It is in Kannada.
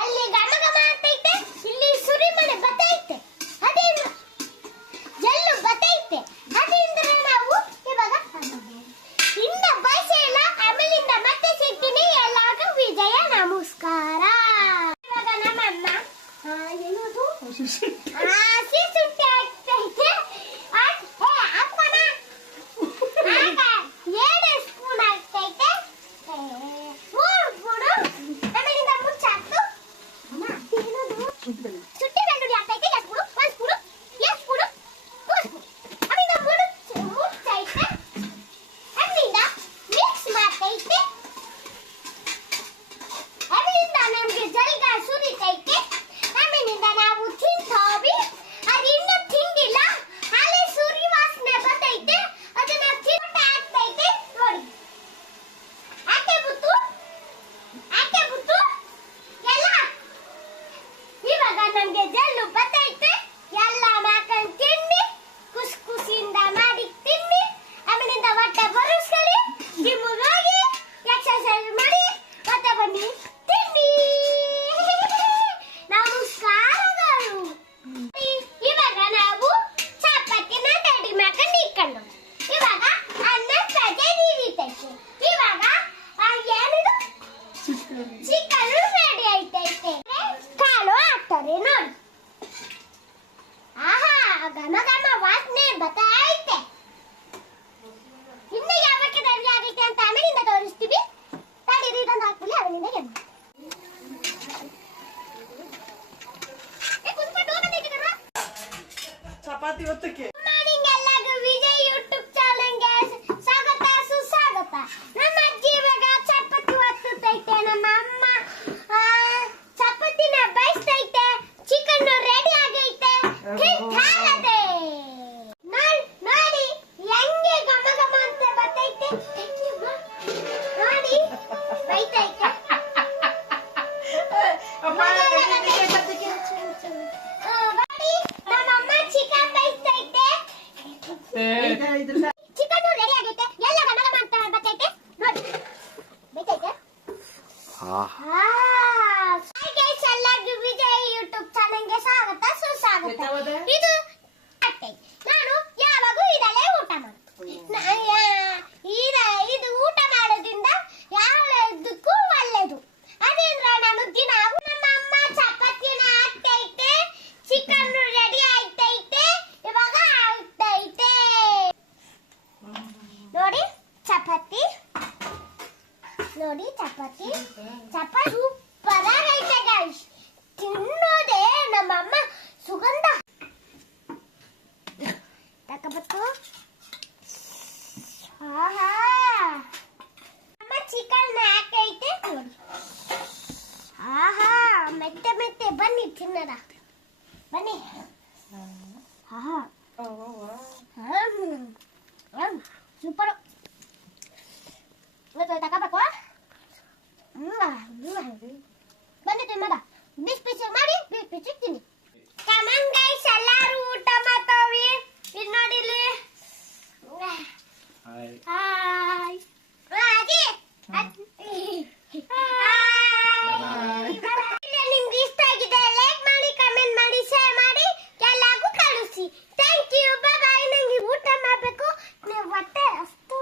ಅಲ್ಲಿ ಗಮ ಗಮ ಅಂತೈತೆ, ಇಲ್ಲಿ ಸುರಿಮಳೆ ಬತ್ತೈತೆ, ಅದೇನು ಜಲ್ಲು ಬತ್ತೈತೆ. ಅದರಿಂದ ನಾವು ಇವಾಗ ಇಂದ ಬಯಸೇ ಇಲ್ಲ. ಆಮೇಲಿಂದ ಮತ್ತೆ ಸಿಗ್ತೀನಿ. ಎಲ್ಲರಿಗೂ ವಿಜಯ ನಮಸ್ಕಾರ. ಇವಾಗ ನಮ್ಮಮ್ಮ ಏನದು ಸಿಸುಂಟೆ ಆಗ್ತೈತೆ. ಅಪ್ಪನ 7 ಸ್ಪೂನ್ ಆಗ್ತೈತೆ, 3 ಸ್ಪೂನು. ಆಮೇಲಿಂದ ಮುಚ್ಚಾಕ್ತು ಸುಟ್ಟಿ ಬೆಳ್ಳುಳ್ಳಿ ಆಗ್ತೈತೆ, 2 ಸ್ಪೂನು, 1 ಸ್ಪೂನು, 2 ಸ್ಪೂನು, 3 ಸ್ಪೂನ್. ಆಮೇಲಿಂದ ಮುಚ್ಚೈತೆ. ಆಮೇಲಿಂದ ಮಿಕ್ಸ್ ಮಾಡ್ತೈತೆ. ಆಮೇಲಿಂದ ನಮ್ಗೆ ಜಲ್ಗ ಸುರಿತೈತೆ. ಆಮೇಲಿಂದ ನಾವು ತಿಂತಾವಿ. ಅದು ಇನ್ನೂ ತಿಂದಿಲ್ಲ, ಅಲ್ಲಿ ಸುರಿ ವಾಸನೆ ಬರ್ತೈತೆ. ಅದನ್ನ ತಿಂಟ ಆಗ್ತೈತೆ ನೋಡಿ. ಆಕೆ ಬುತ್ತು ಎಲ್ಲ ಇವಾಗ ನಮ್ಗೆ ಜಲ್ಲು ಬರ್ತೈತೆ. ಎಲ್ಲ ಮಾಡ್ಕೊಂಡು ತಿನ್ನಿ, ಖುಷಿಯಿಂದ ಮಾಡಿ ತಿನ್ನಿ. ಆಮೇಲಿಂದ ಹೊಟ್ಟೆ ಬರುಸ್ಕೊಳ್ಳಿ, ಜಿಮ್ಮಿಗೆ ಹೋಗಿ ಎಕ್ಸರ್ಸೈಸ್ ಮಾಡಿ ಮತ್ತೆ ಬನ್ನಿ ತಿನ್ನಿ. ನಮಸ್ಕಾರಗಳು. ಇವಾಗ ನಾವು ಚಪಾತಿನ ರೆಡಿ ಮಾಡ್ಕೊಂಡು ಇಟ್ಕೊಂಡು ಇವಾಗ ಅನ್ನ ಸಜ್ಜೆ ನೀರಿತೈತೆ. ಇವಾಗ ಏನಿದು ಚಿಕನ್ ರೆಡಿ ಐತೈತೆ. ಕಾಳು ಹಾಕ್ತಾರೆ ನೋಡಿ. ಆಹಾ, ಘಮ ಘಮ ವಾಸನೆ ಬತ್ತೈತೆ. ಇನ್ನು ಯಾವಕ್ಕೆ ರೆಡಿ ಆಗೈತೆ ಅಂತ ಆಮೇಲಿಂದ ತೋರಿಸ್ತೀವಿ. ತಡೀರಿ, ಇದೊಂದು ಹಾಕ್ಬಿಡಿ. ಆಮೇಲಿಂದ ಏನು ಚಪಾತಿ ಹೊತ್ತಕ್ಕೆ ಮಾರ್ನಿಂಗ್ ಎಲ್ಲರಿಗೂ ವಿಜಯ್ ಯೂಟ್ಯೂಬ್ ಚಾನೆಲ್ಗೆ ಸ್ವಾಗತ ಸುಸ್ವಾಗತ. ನಮ್ಮ ಅಜ್ಜಿ ಇವಾಗ ಚಪಾತಿ ಒತ್ತುತ್ತೈತೆ. ನಮ್ಮ ಅಮ್ಮ ಚಪಾತಿನ ಬಯಸ್ತೈತೆ. ಚಿಕನ್ ರೆಡಿ ಆಗೈತೆ. ತಿಂತಾರದೆ ನೋಡಿ ಹೆಂಗೆ ಘಮ ಘಮ ಅಂತ ಬರ್ತೈತೆ ನೋಡಿ. ಬೈತೈತೆ. ನಮ್ಮಮ್ಮ ಚಿಕನ್ ಬೈಸ್ತೈತೆ. ಚಿಕನ್ ರೆಡಿ ಆಗೈತೆ. ಎಲ್ಲ ಘಮ ಘಮ ಅಂತ ಬರ್ತೈತೆ ನೋಡಿ. ಬೈತೈತೆ. ಹಾಯ್ ಗೈಸ್, ಎಲ್ಲರಿಗೂ ವಿಜಯ್ ಯೂಟ್ಯೂಬ್ ಚಾನೆಲ್ಗೆ ಸ್ವಾಗತ ಸುಸ್ವಾಗತ. ಇದು ಅಟ್ಟೆ. ನಾನು ಯಾವಾಗೂ ಇದಲ್ಲೇ ಊಟ ಮಾಡ್ತೀನಿ. ಇದು ಊಟ ಮಾಡೋದ್ರಿಂದ ಯಾವುದಕ್ಕೂ ಒಳ್ಳೇದು. ಅದೇಂದ್ರ ನಾನು ದಿನ ನಮ್ಮ ಅಮ್ಮ ಚಪಾತಿನ ಹಾಕ್ತೈತೆ. Chicken ready ಆಯ್ತೈತೆ. ಇವಾಗ ಆಗ್ತೈತೆ ನೋಡಿ ಚಪಾತಿ. ನೋಡಿ ಚಪಾತಿ ಸೂಪರ್ ಆಗೈತೆ ಗೈಸ್. ತಿನ್ನೋದೇ ನಮ್ಮಮ್ಮ ಸುಗಂಧ ತಕಬತ್ತು. ಆಹಾ, ಅಮ್ಮ ಚಿಕನ್ ಹಾಕೈತೆ ನೋಡಿ. ಆಹಾ, ಮೆತ್ತೆ ಮೆತ್ತೆ. ಬನ್ನಿ ತಿನ್ನೋಣ, ಬನ್ನಿ. ಆಹಾ, ಸೂಪರ್. ತಗೋಬೇಕು. ಬನ್ನಿ ತಿನ್ನೋದ. ಬಿಸಿ ಬಿಸಿ ಮಾಡಿ ಬಿಸಿ ಬಿಸಿ ತಿನ್ನಿ. ಕಮನ್ ಗೈಸ್, ಎಲ್ಲರೂ ಊಟ ಮಾಡ್ತಾವಿ. ಇದು ನೋಡಿ ಇಲ್ಲಿ. ಹಾಯ್ ಅಜ್ಜಿ. ನಿಮ್ಗೆ ಇಷ್ಟ ಆಗಿದೆ ಲೈಕ್ ಮಾಡಿ, ಕಮೆಂಟ್ ಮಾಡಿ, ಶೇರ್ ಮಾಡಿ, ಎಲ್ಲರಿಗೂ ಕಳಿಸಿ. ಥ್ಯಾಂಕ್ ಯು, ಬಾಯ್ ಬಾಯ್. ನಂಗೆ ಊಟ ಮಾಡಬೇಕು. ಹೊಟ್ಟೆ ಅಷ್ಟು